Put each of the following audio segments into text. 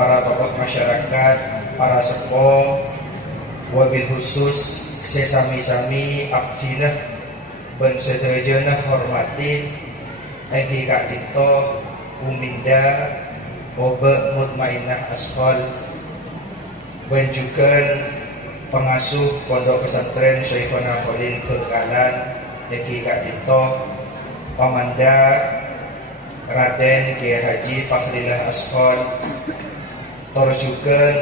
para tokoh masyarakat, para sepuh, wabil khusus sesami-sami abdinah ben sederajana hormatin Eki Kak Dito Uminda Obe Mutmainah Ashol ben juga pengasuh Pondok Pesantren Syekhona Khalil Bengkalan Eki Kak Dito Pamanda Raden Kiai Haji Fakhrillah Ashol torjuken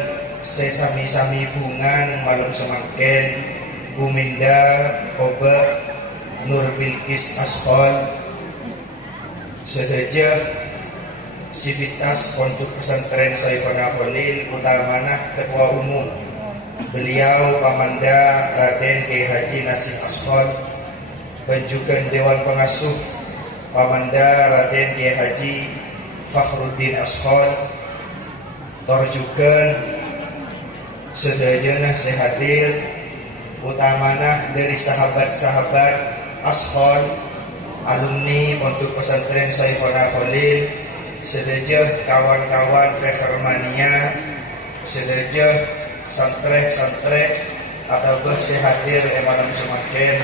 sesami-sami bungan malam semakin Uminda Obe Nur Bilqis Ashol sedaja sivitas Pondok Pesantren Syekhona Khalil utamana ketua umum beliau Pamanda Raden Kiai Haji Nasim Ashol dan juga Dewan Pengasuh Pamanda Raden Kiai Haji Fakhruddin Ashol torjuken sedajana sehadir utamana dari sahabat-sahabat Ashol alumni Pondok Pesantren Syekhona Khalil sedaja kawan-kawan Fekermania sedaja santrek-santrek atau sehadir emalam semakin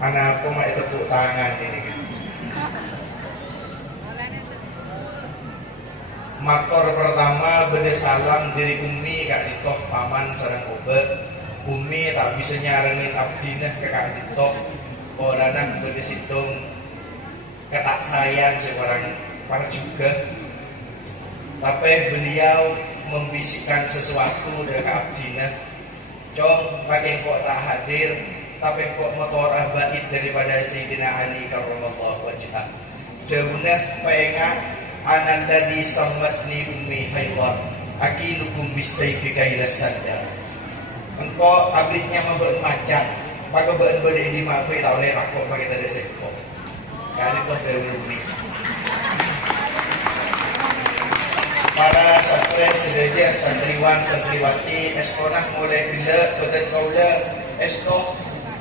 mana aku mau tepuk tangan ini kan. Makor pertama beda salam dari Umi Kak Dito paman sareng obat Umi tak bisa nyarengin abdinah ke Kak Dito orangnya beda situng ketak sayang seorang para juga tapi beliau membisikkan sesuatu dari Kak Abdinah cong pakai kok tak hadir tapi kok motor abadit daripada Sayyidina Ali karramallahu wajhah jawabnya pengen analladzi sammatni ummi haidar akilukum bisayfi kaila sadda engkau abritnya membuat macan maka beun-beun di mape tak oleh rakok pakai tanda seko kan itu dari para santri sedaja santriwan santriwati eskonah mulai gila betul kaula esto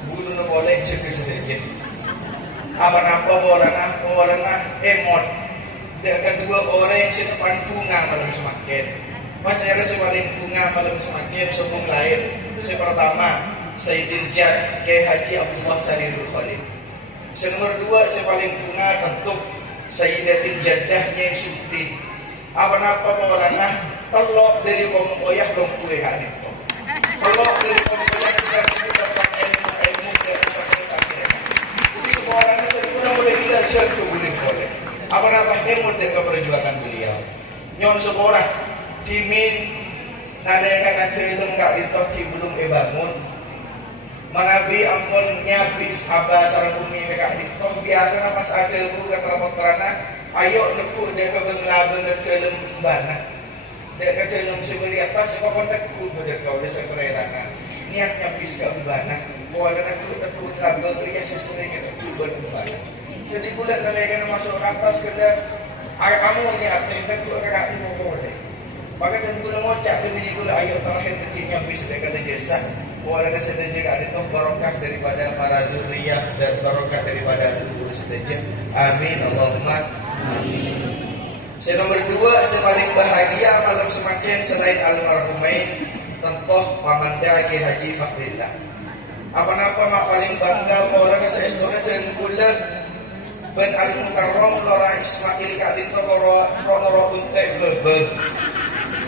bulu no boleh cek sedaja apa bolana emot dan kedua orang yang sedepan bunga malam semakin pas era sepaling bunga malam semakin sombong lain pertama Sayyidil Jad Kiai Haji Abdullah Sarirul Khalil nomor dua sepaling bunga bentuk Sayyidatil Jaddahnya yang suci apa-apa bawalana telok dari kaum oyah dong kue Kak Dito telok dari kaum oyah sedang dapat ilmu dari santri-santri jadi semua orang itu boleh belajar tuh boleh apa-apa ilmu dari perjuangan beliau nyon seorang dimin nadayakan ada ilmu Kak Dito di belum bangun manabi ampun nyabis abah sarang umi Kak Dito biasa pas ada ilmu kata rapot terana ayo nekuk dia kebengelabeng kecelem bana dia kecelem sebeli apa sebab nekuk bener kau desa kerana niatnya bis ke bana boleh nekuk labeng ria sesering itu berbana jadi bulan nalayakan masuk atas kena ayo kamu ini arti nekuk kakak ibu boleh maka dan gula ngocak demi gula ayo terakhir ketiknya bis dia kata jasa boleh sedaja ada toh barokah daripada para zuriyah dan barokah daripada dulu sedaja amin Allahumma amin. Nomor dua sepaling bahagia malam semakin selain almarhumain tentoh Pamanda Kiai Haji Fakhrillah apa-apa mak paling bangga orang seestornya dan bulan ben al-mukarram lora Ismail Kak Dito koro untek bebe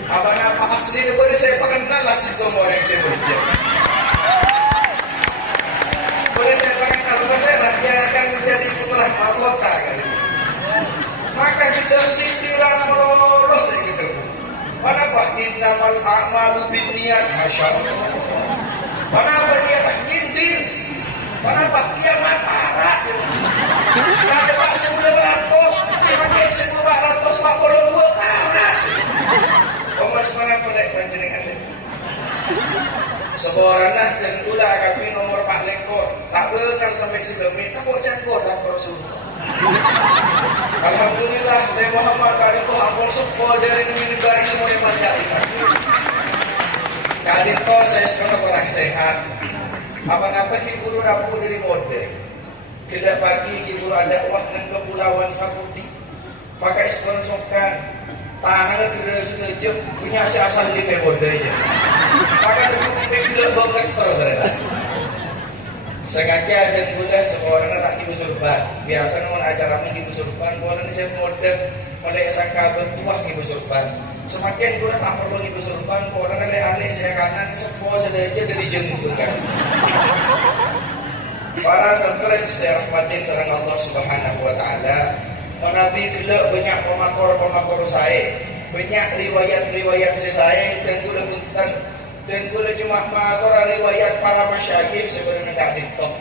apa-apa asli daripada saya kenal lah situ orang yang saya berjaya boleh saya kenal bukan saya dia akan menjadi putra mahkota kan maka kita sindiran melolos gitu. Kenapa? Innamal a'malu binniyat. Masya Allah. Kenapa dia tak nyindir? Kenapa kiamat parah? Nanti Pak 1.400, dipakai 1.442 parah. Omong semangat pelek panjenengan. Seborana dan gula kami nomor Pak Lekor. Tak benar sampai sebelumnya. Tak kok cangkor dah Rasulullah. Alhamdulillah Le Muhammad Kadito ampun sepo dari negeri ilmu yang mandaikan Kadito saya sekarang orang sehat apa-apa hibur rapuh dari mode Kelak pagi kibur ada wah nang kepulauan Saputi. Maka isponsokan tangan kira setuju punya asal lima bodanya. Maka cukup lima kilo banget ternyata. Sengaja dan gula seorang tak ibu surban. Biasa namun acara ibu surban, bukan saya model oleh sangka bertuah ibu surban. Semakin gula tak perlu ibu surban, bukan alih saya kanan sepuh saja dari jenggot kan. Para santri saya rahmatin sareng Allah Subhanahu wa taala. Menabi gila banyak pemakor saya, banyak riwayat saya dan gula buntan dan gula cuma mator riwayat para masyayikh sebenarnya tak ditok.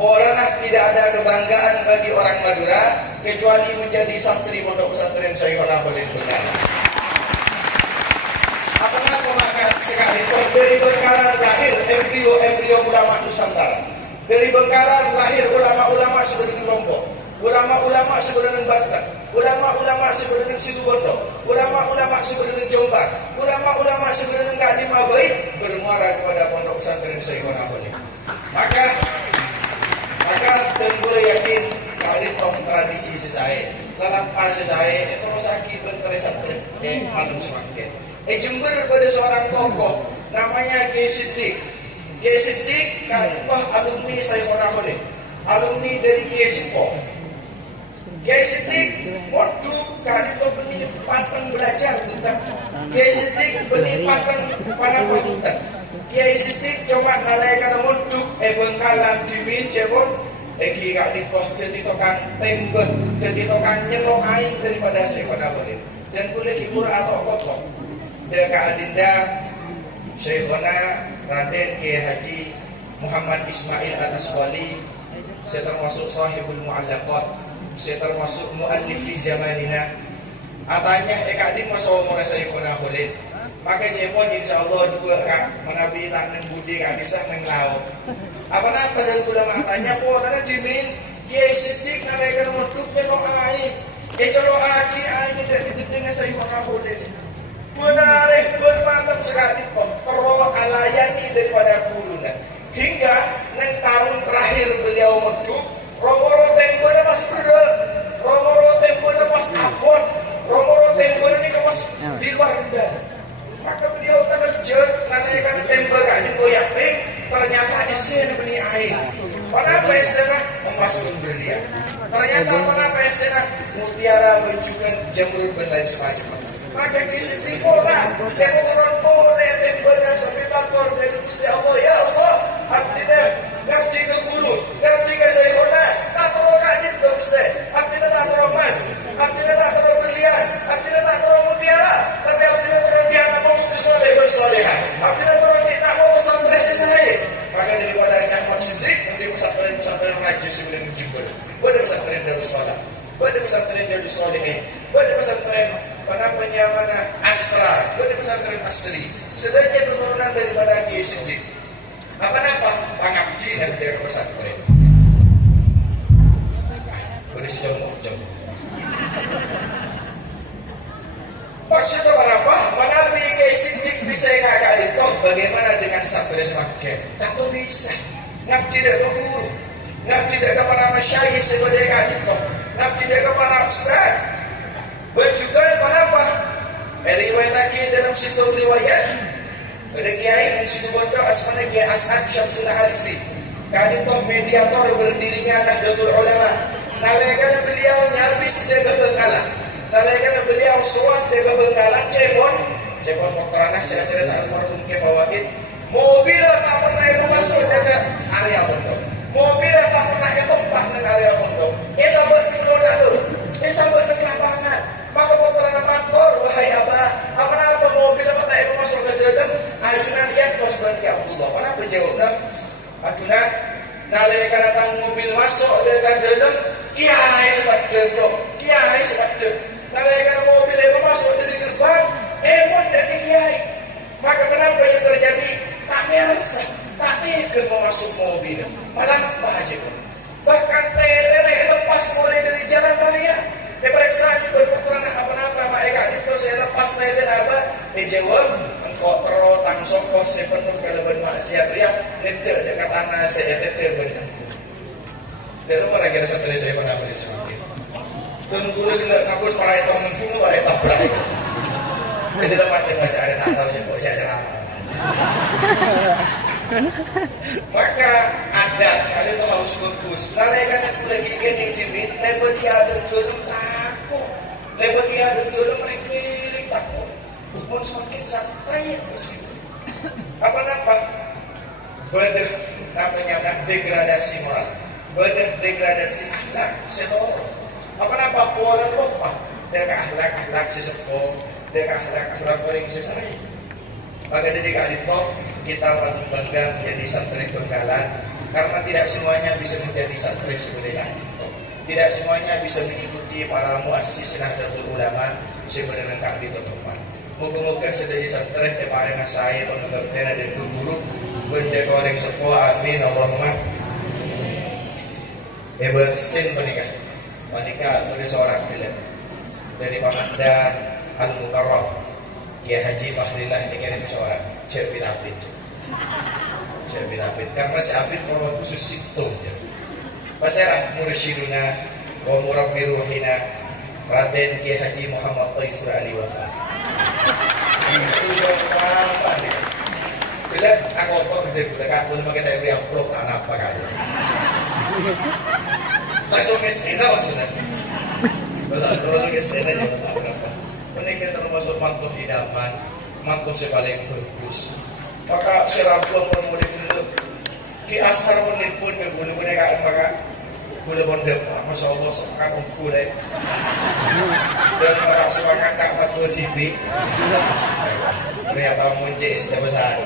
Orang tidak ada kebanggaan bagi orang Madura kecuali menjadi santri pondok pesantren Syekhona Khalid Benar. Apa maka sekali dari Bengkaran lahir embrio ulama Nusantara. Dari Bengkaran lahir ulama-ulama seperti Lombok, ulama-ulama sebenarnya Banten, ulama-ulama sebenarnya Situbondo, ulama-ulama sebenarnya Jombang, ulama-ulama sebenarnya nggak di Mabai bermuara kepada pondok pesantren Syekhona Khalid. Maka dan boleh yakin kalau tong tradisi sesae, lalampa sesae, terus lagi pesantren malam semakin. Jember pada seorang tokoh namanya Kiai Siddiq. Kiai Siddiq kalipah alumni Syekhona Khalid, alumni dari Kiai Sipo. Kiai Siddiq waktu kalipah beni papan belajar tentang Kiai Siddiq beni papan bukan. Kiai Siddiq cuma nalaikan munduk Bengkalan dimin cebon Eki kalipah jadi tukang tembak, jadi tukang nyelok air daripada Syekhona Khalid. Dan boleh hibur atau kotok. Deka adinda Syekhona Raden Kiai Haji Muhammad Ismail Al-Aswali. Saya termasuk sahibul mu'allaqat, saya termasuk mu'allif fi zamanina. Atanya ekadim masa umur Syekhona Khalid. Maka cepon insyaallah dua kak menabi tak neng budi kak bisa neng laut. Apa nak pada kuda matanya pola dimin Kiai Siddiq nalaikan muduknya lo air. Colo aki air tidak dengan Syekhona Khalid. Bermantap sekali perlu alayani daripada kuruna hingga neng tahun terakhir beliau meduk romoro tembona pas berdua romoro tembona pas abon romoro tembona ini pas di luar rendah. Maka beliau terjun nanti karena tembok ini goyang ternyata isinya benih air. Kenapa isinya memasukkan berlian? Ternyata kenapa isinya mutiara bencukan jamur dan lain semacamnya. Maka kisah tikola, demo koron boleh tembakan sampai takor dari Gusti Allah. Ya Allah, abdina ngabdi ke guru, ngabdi ke Syekhona, tak perlu kadit dong Gusti. Abdina tak perlu emas, abdina tak perlu berlian, abdina tak perlu mutiara, tapi abdina perlu dia mau Gusti soleh bersoleha. Abdina perlu tidak mau pesantren saya. Maka daripada Ahmad Siddiq di pesantren raja sebelum Jember, pada pesantren Darussalam, pada pesantren Darussolehin, pada pesantren penapanya mana Astra, pada pesantren Asri. Sedangnya keturunan daripada Kiai Siddiq. Apa pangabdi dan dari pesantren. Boleh sejam. Maksudnya apa? Menabi Kiai Siddiq bisa ngagak ditoh bagaimana dengan sabda semakin? Tentu bisa. Ngabdi tidak ke guru, ngabdi tidak ke para masyayikh sebagai kaditoh, ngabdi tidak ke para ustaz. Juga apa? Riwayat lagi dalam situ riwayat ada kiai yang situ bondo asmana Kiai As'ad Syamsul Harifi. Kaditoh mediator berdirinya Nahdlatul Ulama. Nalaikan beliau nyabis jaga Bengkalan. Nalaikan beliau sowan jaga Bengkalan cebon pokoknya saya cerita almarhum ke fawaid. Mobil tak pernah masuk jaga area pondok. Mobil tak pernah ketompak di area pondok. Sampai tidur lalu. Sampai ke lapangan. Maka pokoknya matur wahai abah. Apa mobil apa tak masuk ke dalam? Ajunan lihat bos bagi Abdullah. Kenapa jawabnya? Ajunan nalaikan datang mobil masuk ke dalam. Kiai sempat dengkok. Kiai sempat dengkok. Nalaikan mobil itu masuk dari gerbang. Emot dari kiai. Maka kenapa yang terjadi? Tak merasa, tak tega masuk mobil. Malah bahagia. Bahkan tele lepas mulai dari jalan raya. Periksaan berpukulan apa-apa. Maka itu saya lepas tele apa? Jawab. Engkau terotang sokoh sepenuh kelebihan maksiat riak. Nete dekat tanah saya nete benar. Dari rumah lagi ada santri saya pernah beli semakin. Tuan gula gila ngapus para itu mungkin para itu berai. Jadi dalam mati baca ada tak tahu sih kok saya ceramah. Maka ada kali itu harus bagus. Lalai kan aku lagi gini dimin, lebar dia ada jualan takut, lebar dia ada jualan mereka takut. Pun semakin sampai bersih. Apa nampak? Beda namanya degradasi moral, beda degradasi akhlak seluruh. Apa nampak pola lupa? Deka akhlak sesepuh, deka akhlak orang sesai. Maka dari kali itu kita patut bangga menjadi santri Bengkalan karena tidak semuanya bisa menjadi santri sebenarnya. Tidak semuanya bisa mengikuti para muassis Nahdlatul Ulama sebenarnya kak di tempat. Moga-moga sedaya santri kepada saya pengebaktian ada guru benda goreng sepuh amin Allahumma. Bersin menikah pada seorang film dari Pamanda Al-Mukarram Kiai Haji Fahrillah dikirim seorang Cik bin Abid karena si Abid korban khusus situ Pasirah mursyiduna wa murabbi ruhina Raden Kiai Haji Muhammad Taifur Ali Wafa itu yang apa nih bila aku otot gitu kak pun pakai tadi yang pro anak apa kali langsung ke sana maksudnya langsung ke sana aja tak berapa menikah termasuk mantu idaman mantu si paling bagus maka si rabu pun mulai dulu ki asar pun ke guna kak maka guna bondep masya Allah semangat ukur deh dan maka semangat kak matu jibi ternyata muncul sudah besar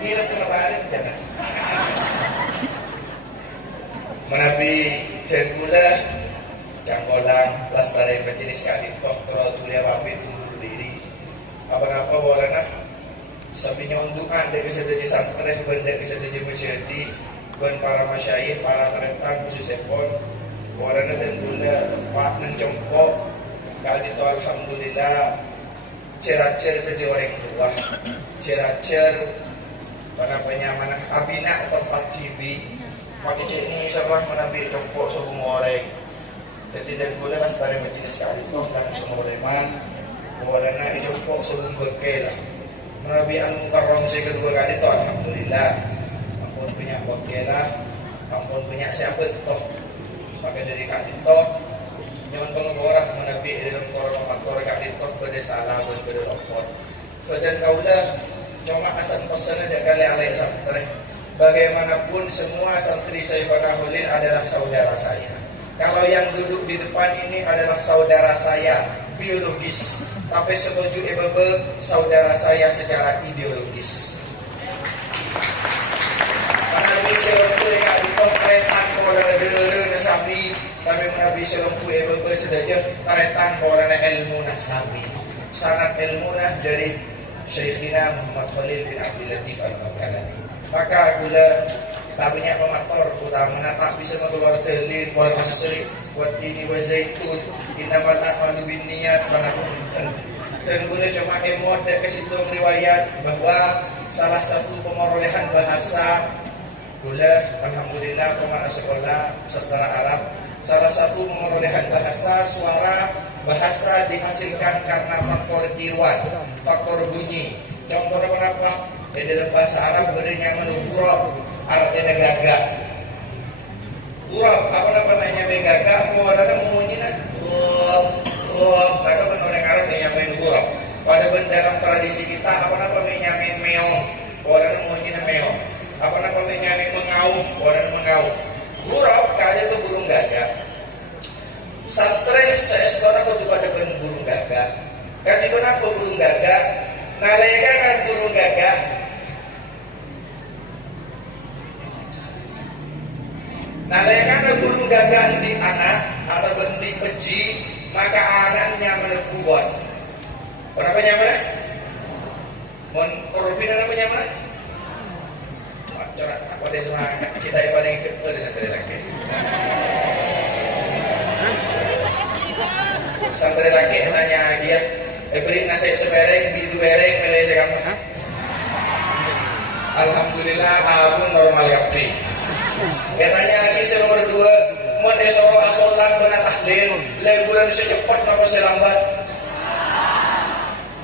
ini kenapa ada tidak menabi jengkula jangkolang lastari penjenis kadin kontrol tulia pamit mundur diri apa-apa walana sampingnya untuk ada kesedaji santri benda kesedaji menjadi ban para masyayikh para teretan khusus sepon walana jengkula tempat nang jongkok kadin to alhamdulillah ceracer jadi orang tua ceracer pada penyamanan abina tempat TV pakai cek ini serah menambil jongkok semua orang jadi dan boleh lah setara majelis kali toh dan semua leman boleh nak jongkok sebelum berkel menambil al-mukarram saya kedua kali toh alhamdulillah ampun punya berkelah ampun punya siapa toh pakai dari kali toh jangan pengeluaran menambil dalam korang kali toh pada salah pada lopot dan kaulah cuma asal pesan ada kali alai santri bagaimanapun semua santri Saifana Holil adalah saudara saya. Kalau yang duduk di depan ini adalah saudara saya biologis, tapi setuju ebebe saudara saya secara ideologis. Menabi selumpu yang dikot teretan pola dere nasabi, tapi menabi selumpu ebebe sedaja teretan pola ilmu nasabi. Sangat ilmu dari Syekhina Muhammad Khalil bin Abdul Latif Al-Baqalani. Maka gula tak banyak pemator utama tak bisa mengeluar dalil wal asri wa tini wa zaitun innamal a'malu binniyat dan gula cuma emot dan kesitu riwayat bahwa salah satu pemerolehan bahasa gula alhamdulillah kemana sekolah sastra Arab salah satu pemerolehan bahasa suara bahasa dihasilkan karena faktor tiruan faktor bunyi contohnya kenapa di dalam bahasa Arab bedanya menurut artinya gagak urap apa namanya gagak muarana munyinya maka ben orang Arab yang main urap pada dalam tradisi kita apa namanya main meong muarana munyinya meong apa namanya mengaum muarana mengaum urap kaya itu burung gagak santri seestora kau tuh pada ben burung gagak kan kenapa burung gagak naleka kan burung gagak naleka burung gagak di anak atau di peci maka anaknya menebuas kenapa nyamana? Korupin apa nyamana? Corak apa deh semangat kita yang paling kebetul di santri laki santri laki tanya dia beri nasi sebereng, bidu bereng, melei sekampung alhamdulillah abun normal yakti Katanya kisah nomor 2, mun esoro asolan beuna tahlil, leburan secepat napa selambat?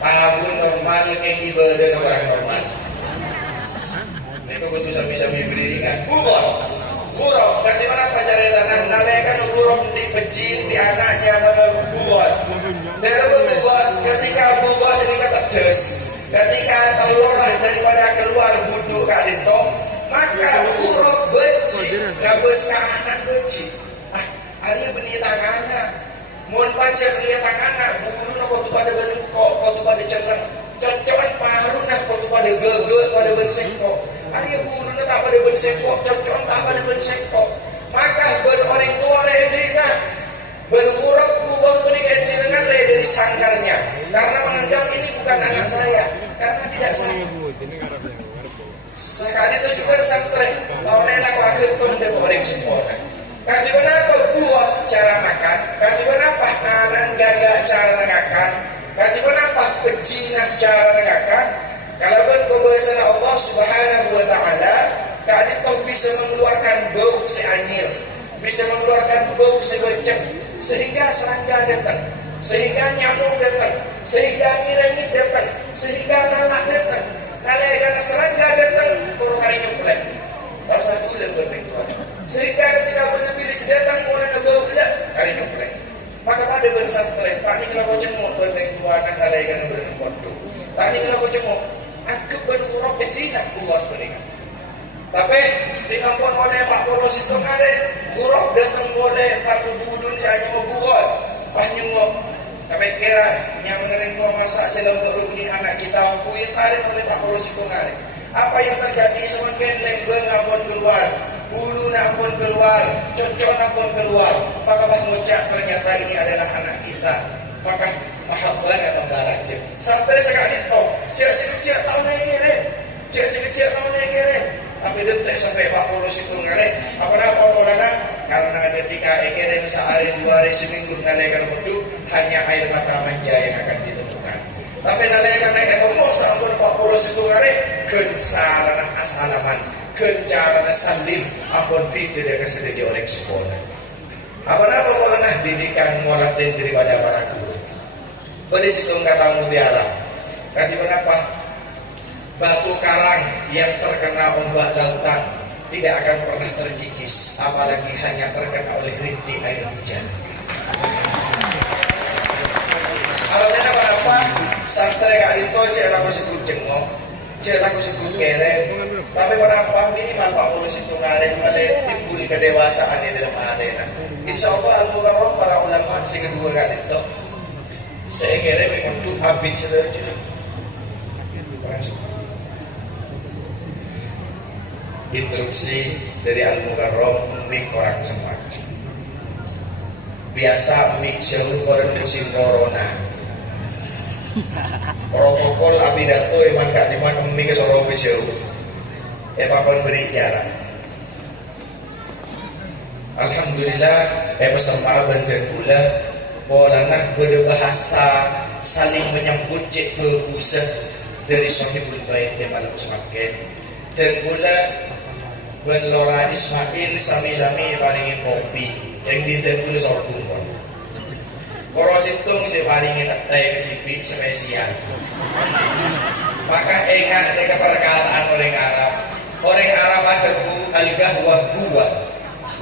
Tabun normal kayak ibadah orang normal. Itu kudu sami-sami beriringan. Buruk, kan di mana pacarnya tanah nalekan buruk di pecin di anaknya mana buas. Dalam buas ketika buas ini kata des, ketika telur daripada keluar buduk kak dito, maka buruk beci, ngabes ke anak beci. Hari beli tanganak, mohon pacar beli tanganak, bulu nak kau tu pada bengkok, kau tu pada celeng, cocokan paru nak kau tu pada geget pada bensengkok. Hari bulu nak tak pada bensengkok, cocokan tak pada bensengkok. Maka ben orang tua lezina, ben buruk buang pendidikan jenengan dari sanggarnya, karena menganggap ini bukan anak saya, karena tidak saya. Sekali itu juga santri, tahun ini aku akan tunda goreng sempurna. Kati kenapa buah cara makan? Kati kenapa anak gagak cara mengakan? Kati kenapa pejinak cara mengakan? Kalau bentuk bahasa Allah Subhanahu Wa Taala, kadi kau bisa mengeluarkan bau seanyir, bisa mengeluarkan bau sebecek, sehingga serangga datang, sehingga nyamuk datang, sehingga ngirangit datang, sehingga lalat datang. Nalai karena serangga datang, kurang kali nyuplek. Tahu satu dan berbentuan. Sehingga ketika benar-benar datang mulai nabau tidak kali nyuplek. Maka pada bersantren, tak ni kalau kau cemuk berbentuan dan nalai karena berbentuan tu. Tak ni kalau kau cemuk, angkep berkurang kecil buat mereka. Tapi di kampung oleh Pak Polo situ ngare, buruk datang oleh Pak Budun saya mau buat, pas nyengok. Tapi kira yang menerima masak selam berubah anak kita, kuih tarik oleh Pak Polo situ ngare. Apa yang terjadi semakin lembeng ampun keluar, bulu ampun keluar, cocok ampun keluar. Maka mengucap ternyata ini adalah anak kita. Maka mahabbah atau darajat. Sampai sekali itu, cek si kecil tahu naik keren, cek si kecil tahu naik keren. Tapi detik sampai 40 situ ngarek. Apa polana? Karena ketika ekeren sehari 2 hari seminggu nalekan wudhu, hanya air mata manja yang akan ditemukan. Tapi nalekan naik ketemu sampai 40 situ ngarek, kensalana asalaman, kencarana salim, ampun pintu dia kesedia orang sekolah. Apa polana? Didikan mualatin daripada para guru. Pada situ kata mutiara. Kaji kenapa? Batu karang yang terkena ombak lautan tidak akan pernah terkikis, apalagi hanya terkena oleh rintik air hujan. Artinya apa? Santri kak itu cek aku sebut jengok, cek aku sebut keren. Tapi kenapa minimal Pak Polisi itu ngaret mulai timbul kedewasaan di dalam adena. Insya Allah al-mukarram para ulama si kedua kali itu saya kira untuk habis sudah jadi. Instruksi dari Al-Mukarram mik orang semua. Biasa mik jauh pada musim corona. Protokol abidato emang gak dimana mik kesorob jauh. Papan beri jarak. Alhamdulillah peserta bantuan pula polana berbahasa saling menyambut cek kekusah dari sahibul bait yang malam semakin dan pula Ben Lora Ismail sami-sami paringin kopi yang dinten pula sorghum. Koros hitung saya paringin teh kecipi spesial. Maka ingat dengan perkataan orang Arab. Orang Arab ada al-gahwah gua.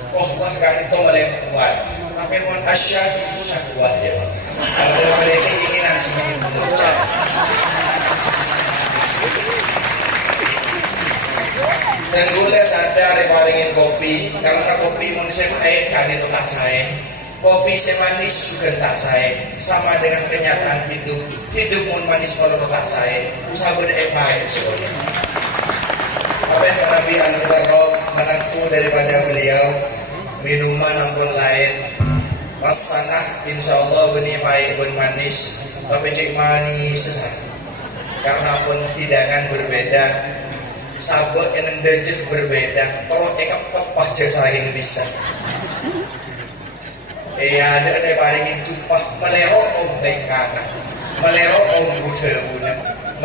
Kohwah kan itu oleh kuat. Tapi mohon asyad itu syahwah ya. Kalau tidak ada keinginan semakin mengucap. Dan boleh sadar paringin kopi karena kopi manusia air kan itu tak saya. Kopi semanis juga tak saya. Sama dengan kenyataan hidup pun manis kalau tak saya. Usaha berdepay sebenarnya. Tapi Nabi Al-Mukarram menantu daripada beliau minuman ampun lain. Rasanya insya Allah benih baik pun manis. Tapi cek manis sesat. Karena pun hidangan berbeda. Sabot yang dejek berbeda, terus ekap topah jasa yang bisa. Ada paringin tumpah melerok om tengkana, melerok om buda-buda,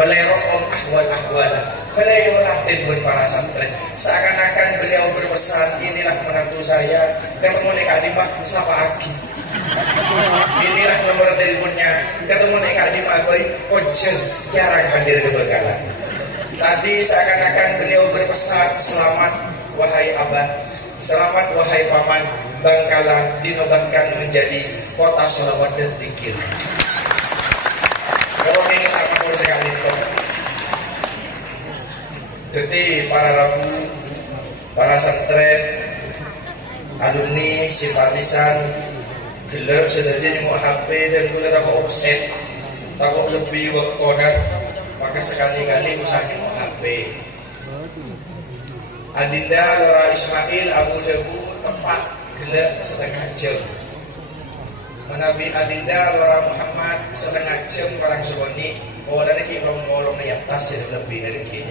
melerok om ahwal-ahwala, beliau latin buat para santri. Seakan-akan beliau berpesan, inilah menantu saya, ketemu nih Kak Dimah, sapa Aki. Inilah nomor teleponnya, ketemu nih Kak Dimah, baik kocel, jarang hadir ke Bengkalan. Tadi seakan-akan beliau berpesan, selamat wahai abah, selamat wahai paman, Bangkalan dinobatkan menjadi kota sholawat dan zikir. Kalau ingin amal sekali itu. Jadi para rabu, para santren, alumni, simpatisan, gelap sebenarnya nyemuk HP dan gula takut offset, takut lebih waktu, maka sekali-kali usah nyemuk HP. Adinda Lora Ismail Abu Jabu tempat gelap setengah jam. Menabi Adinda Lora Muhammad setengah jam barang seboni. Oh dari ki kolong na atas lebih dari ki.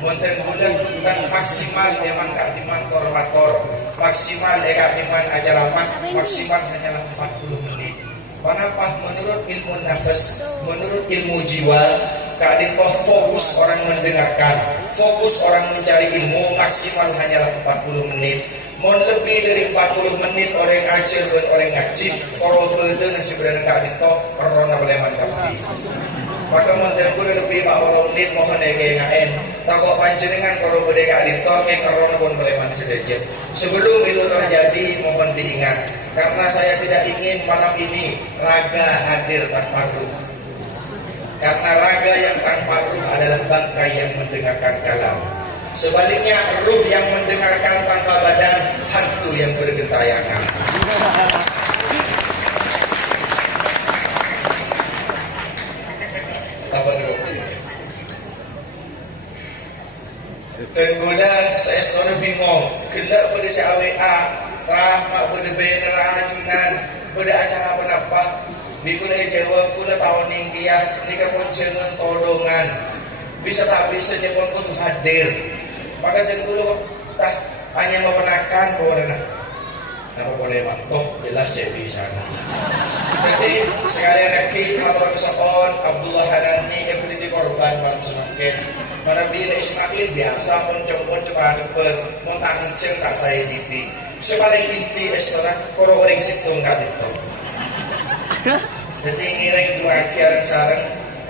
Monten bulan tentang maksimal memang kak diman tormator, maksimal kak diman ajaramah, maksimal hanyalah 40 menit. Kenapa? Menurut ilmu nafas, menurut ilmu jiwa, kak diman fokus orang mendengarkan, fokus orang mencari ilmu maksimal hanyalah 40 menit. Mohon lebih dari 40 menit orang ajar dan orang ngaji, orang betul nasi berada kak diman corona boleh mantap. Maka monten gue lebih 40 menit mohon kayak takut panjenengan kalau berdeka di tol yang corona pun beleman sedikit. Sebelum itu terjadi mohon diingat, karena saya tidak ingin malam ini raga hadir tanpa ruh. Karena raga yang tanpa ruh adalah bangkai yang mendengarkan kalam. Sebaliknya ruh yang mendengarkan tanpa badan, hantu yang bergentayangan. Apa itu? Dan gula saya sekarang bingung, gelap pada si AWA, rahmat pada bener rajunan, pada acara apa? Bikula jawab gula tahun India, nikah pun jangan todongan, bisa tak bisa jepun ku tuh hadir. Maka jangan gula tak hanya mempernakan bahwa apa boleh toh jelas jadi sana. Jadi sekalian lagi matur kesempatan Abdullah Hanani yang menjadi korban malam semakin. Mana bila Ismail biasa mencopot cepat depan, mau tak ngeceng tak saya TV. Sepaling inti estora koro orang situ nggak itu. Jadi ngiring dua kiaran sarang,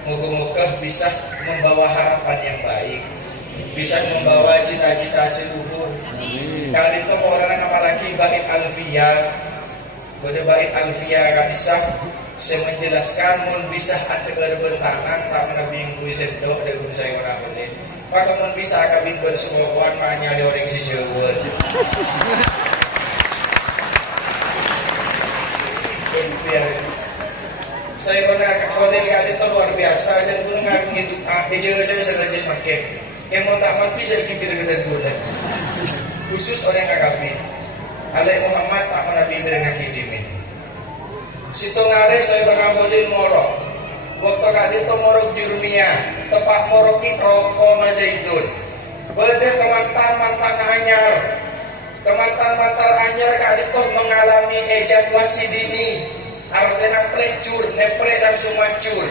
moga-moga bisa membawa harapan yang baik, bisa membawa cita-cita seluhur. Kali itu orang nama lagi Bait Alfia, pada Bait Alfia gak bisa saya menjelaskan mun bisa ada berbentangan tak menabing kui sedok dari pun saya orang boleh. Maka mun bisa kabin bersemuan makanya ada orang si Jawa. Saya pernah kholil kali itu luar biasa dan gue ngaku itu saya sengaja semakin. Yang mau tak mati saya pikir kita boleh. Khusus orang yang kabin. Alaih Muhammad tak menabi dengan hidimin. Situ ngare saya pernah boleh morok. Waktu kali itu morok jurmia, tepat morok itu rokok mazaitun. Beda kemantan-mantan anyar. Kemantan-mantan anyar kali itu mengalami ejakulasi dini. Artinya pelecur, neplek dan semua cur.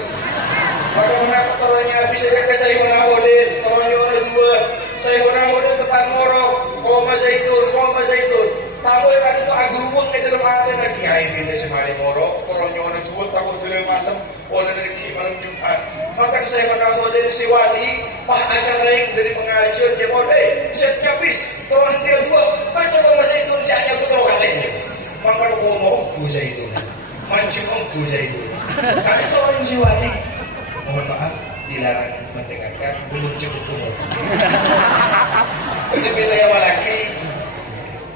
Maka menapa toranya bisa dia ke saya pernah boleh. Toranya ada dua. Saya pernah boleh tepat morok. Koma zaitun. Tahu ya kan itu agurung di dalam hati lagi. Ayah bila semari morok. Toranya ada dua. Takut dulu malam. Oleh dari malam Jumat. Maka saya pernah boleh si wali. Pak acara yang dari pengajian. Dia boleh. Saya habis. Toranya dia dua. Baca koma zaitun. Jahnya aku tahu kalian. Maka koma ongku zaitun. Mancing ongku zaitun. Kan itu orang si wali. Mohon maaf, dilarang mendengarkan, belum cukup umur. Tapi saya lagi,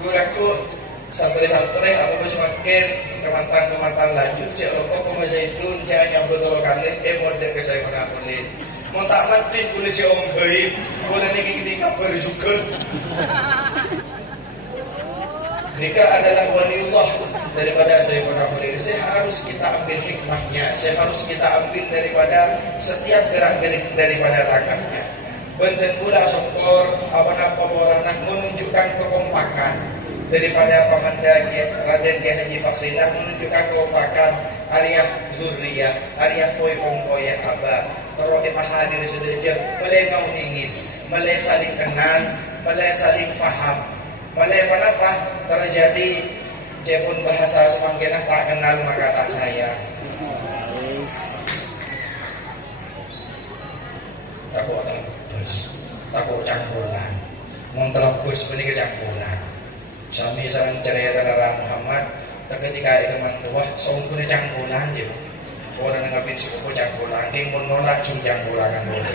guraku santai-santai atau semakin kemantan lanjut, cek rokok koma zaitun, cek nyambut tolong kalian, mode ke saya pernah boleh. Mau tak mati boleh cek om gaib, boleh niki kabar juga. Nikah adalah waliullah daripada saya pernah berdiri. Saya harus kita ambil hikmahnya. Saya harus kita ambil daripada setiap gerak-gerik daripada langkahnya. Benten pula syukur apa-apa orang menunjukkan kekompakan daripada Pamanda Raden Kiai Haji Fakhrillah menunjukkan kekompakan Arya Zurriyah, Arya Koi Kongkoya Abah. tero hadir sedaja malay ngauningin, malay saling kenal, malay saling faham, malay panapa terjadi jepun bahasa semangkena tak kenal maka tak sayang. Takut terus, takut cangkulan, mau terlebus benih kecangkulan. Sami sarang cerita darah Muhammad, ketika itu mantuah, songkune cangkulan je. Orang ngapin suku cangkulan, king mun nolak cung cangkulan kan boleh.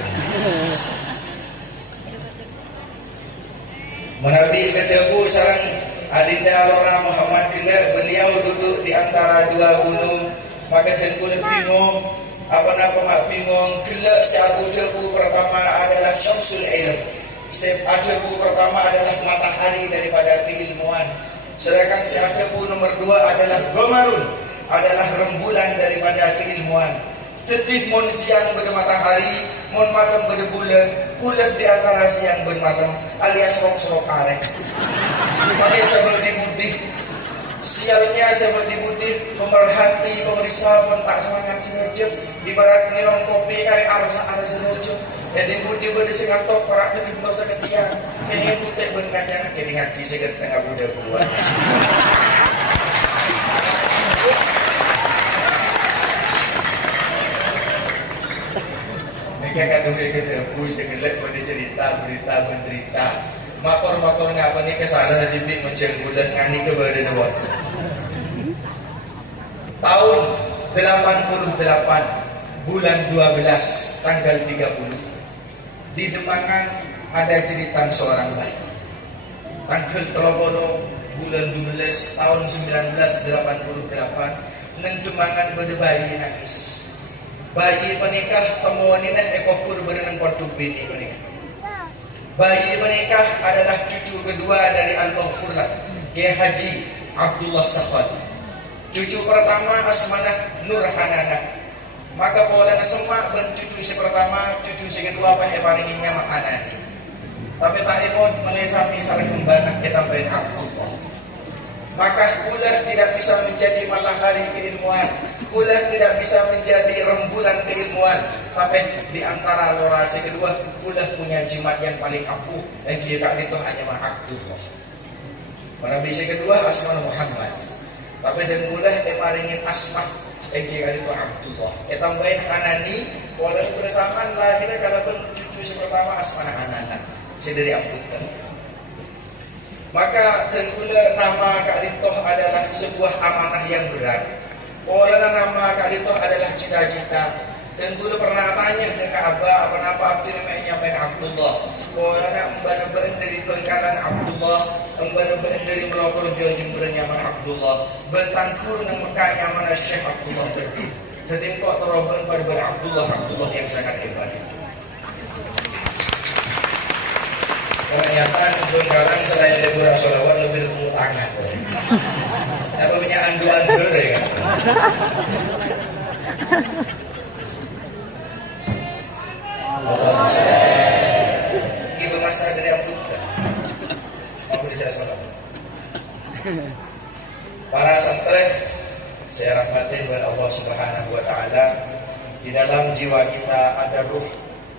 Menabi ketemu sarang adinda Lora Muhammad kena beliau duduk di antara dua gunung, maka jengkul bingung. Apa-apa mak bingung. Kelak seabu debu pertama adalah syamsul ilm. Debu pertama adalah matahari daripada keilmuan. Sedangkan debu nomor dua adalah gomarun, adalah rembulan daripada keilmuan. Tetih mun siang bermatahari, mun malam berbulan, kulit di antara siang bermalam, alias rok-rok arek. Makanya sebab dimudih, sialnya sebab dimudih, pemerhati, pemeriksa, pentak semangat sengaja, ibarat ngerong kopi kari arsa-arsa sengaja. Jadi budi berdisi ngantok perak tekin dosa ketiak. Kayaknya putih bengkanya kini hati seger tengah budak buat. Mereka kadang ke debu segelek pada cerita berita menderita. Motor-motor ngapa nih kesana nanti bing mencenggulat ngani ke badan awak. Tahun 88 bulan 12 tanggal 30 di Demangan ada cerita seorang bayi. Tanggal 30 bulan 12 tahun 1988 neng Demangan pada bayi nangis. Bayi penikah temuan ini ekor berenang portu bini penikah. Bayi menikah adalah cucu kedua dari Al-Maghfurlah Kiai Haji Abdullah Safad. Cucu pertama asmana Nur Hanana. Maka pola semak ben cucu si pertama, cucu si kedua apa paringinnya mak Hanani. Tapi tak emot melesami sareng membanak kita ben Abdullah. Maka pula tidak bisa menjadi matahari keilmuan, pula tidak bisa menjadi rembulan keilmuan. Tapi di antara lorasi kedua pula punya jimat yang paling ampuh dan dia tak ditoh hanya Abdullah. Pada bisi kedua asma Muhammad. Tapi dan pula paringin asma dia tak ditoh Abdullah. Tambahin Hanani, pola bersamaan lah kita kalau pun cucu pertama asma Hanana. Sedari ampuhkan. Maka dan pula nama Kak Ditoh adalah sebuah amanah yang berat. Pola nama Kak Ditoh adalah cita-cita. Dan dulu pernah tanya dengan Abah apa arti namanya main Abdullah. Pola nak mbana-mbana dari Bengkalan Abdullah, mbana-mbana dari Melokor Jawa Jember nyaman Abdullah, Bentangkur nang Mekah nyaman Syekh Abdullah terbit. Jadi kok teroban pada Abdullah yang sangat hebat itu. Ternyata Bengkalan selain lebur solawat lebih tepuk tangan. Apa punya andu-andur ya kan? Ibu masa dari Abdullah. Aku bisa sholat. Para santri, saya rahmati kepada Allah Subhanahu Wa Taala. Di dalam jiwa kita ada ruh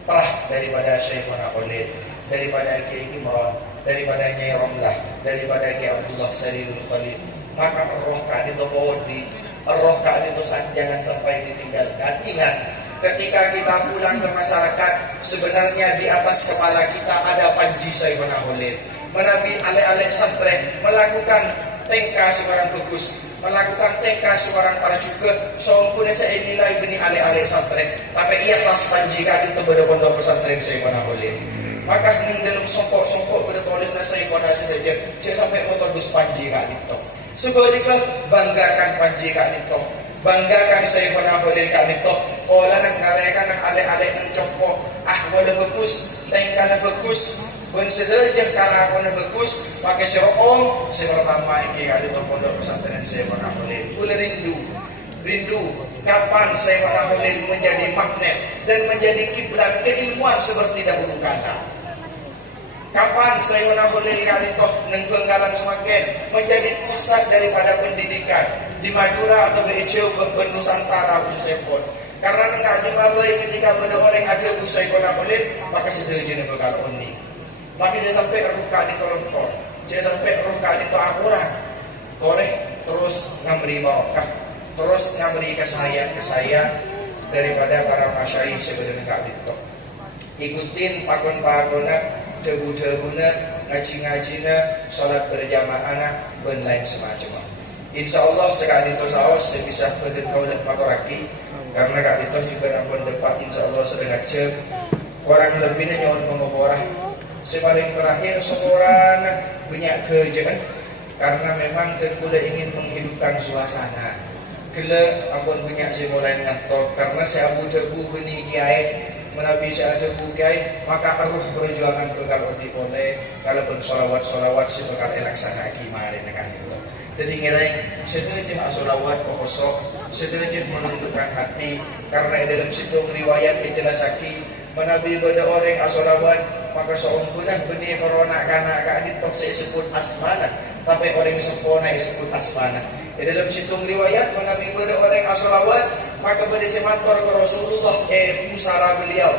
terah daripada Syekhuna Khalid, daripada Kiai Imran, daripada Nyai Romlah, daripada Kiai Abdullah Sarirul Khalid. Maka roh kak itu bodi, roh kak itu jangan sampai ditinggalkan. Ingat, ketika kita pulang ke masyarakat, sebenarnya di atas kepala kita ada panji Sayyidina Khalid. Menabi alek-alek santri melakukan tengka seorang bagus, melakukan tengka seorang para juga. Songkune saya nilai benih alek-alek santri. Tapi ia tas panji kak itu pada pondok pesantren Sayyidina Khalid. Maka ning dalam songkok pada tulisnya Sayyidina saja, jangan sampai motodus panji kak itu. Sebaliknya banggakan panji kak itu, banggakan Sayyidina Khalid kak itu. Olah nak ngalekan nak alek-alek mencopok wala bagus, tengkana bagus, ben sederajah kalakuan bagus, pakai serong, pertama iki kali to pondok pesantren Sayyidina Khalid. Kula rindu kapan Sayyidina Khalid menjadi magnet dan menjadi kiblat keilmuan seperti dahulu kala. Kapan Sayyidina Khalid kali to nang Bengkalan semakin menjadi pusat daripada pendidikan di Madura atau BECU Nusantara khususnya pun. Karena nengak di mabai ketika pada orang ada busai kona boleh, maka sederhana bakal unik. Maka dia sampai ruka di tolong, dia sampai ruka di toakuran, korek terus ngamri barokah, terus ngamri kesayang daripada para masyayikh sebenarnya kak itu. Ikutin pakon-pakona, debu-debuna, ngaji-ngajina, salat berjamaah, dan lain semacam. Insya Allah sekali itu saos sebisa betul kau nak matoraki, karena kak itu juga nampun dapat insya Allah sedang cek kurang lebihnya nyawan pengoborah. Sepaling terakhir seorang banyak kerjaan karena memang terkuda ingin menghidupkan suasana. Kela ampun banyak saya mulai ngatok karena saya abu debu benih kiai menabi saya debu kiai maka arus perjuangan bekal odi oleh kalau pun solawat sebekal elaksana kemarin kan itu. Jadi ngirai sedikit solawat pokosok sedikit menundukkan hati karena dalam situ riwayat dijelasaki menabi pada orang asolawat maka seorang punah benih corona karena kadit tok saya sebut asmana tapi orang sempurna disebut asmana. Di dalam situng riwayat menabi pada orang asolawat maka pada semator ke Rasulullah musara beliau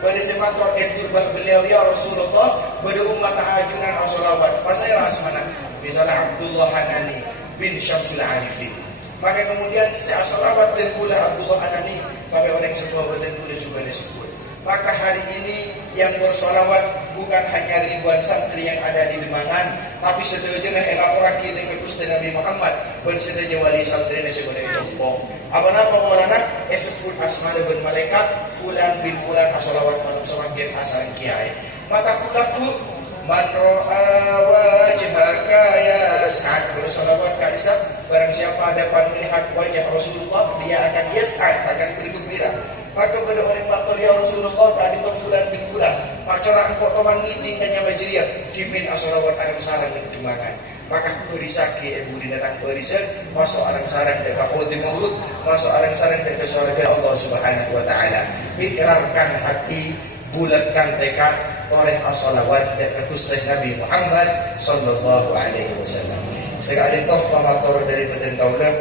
pada semator turbah beliau ya Rasulullah pada umat hajunan asolawat pasai asmana misalnya Abdullah Hanani bin Syamsul Arifin maka kemudian si asolawat dan pula Abdullah Hanani maka orang semua badan pula juga disebut. Maka hari ini yang bersolawat bukan hanya ribuan santri yang ada di Limangan, tapi sedaya elaborasi dengan ketus Nabi Muhammad dan sedaya wali santri yang sebenarnya contoh. Apa nama maulana? Sebut asma bin malaikat fulan bin fulan asolawat malam semakin asal kiai. Maka kulaku man ro'a wajhaka ya sa'ad bersolawat kadisab barang siapa dapat melihat wajah Rasulullah dia akan yas'ad akan bergembira. Maka pada orang faktor ya Rasulullah tadi tu fulan bin fulan mak corak kok toman ngiding dan nyawa jeria dimin asolawat arang sarang dan kemangan maka berisaki buri datang berisak masuk arang sarang dekat hoti maulud masuk arang sarang dekat surga Allah Subhanahu wa taala. Ikrarkan hati, bulatkan tekad oleh asolawat dekat Gusti Nabi Muhammad sallallahu alaihi wasallam. Sekali toh pamator dari badan kaulah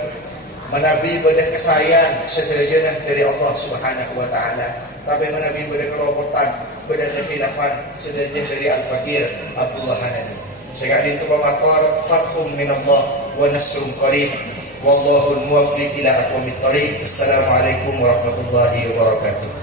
menabi pada kesayang sederhana dari Allah Subhanahu wa taala tapi menabi pada kerobotan pada kekhilafan sederhana dari Al-Fakir Abdullah Hanani. Sekali itu pamator fathum minallah wa nasrun qarib wallahu muwaffiq ila aqwamit thariq. Assalamualaikum warahmatullahi wabarakatuh.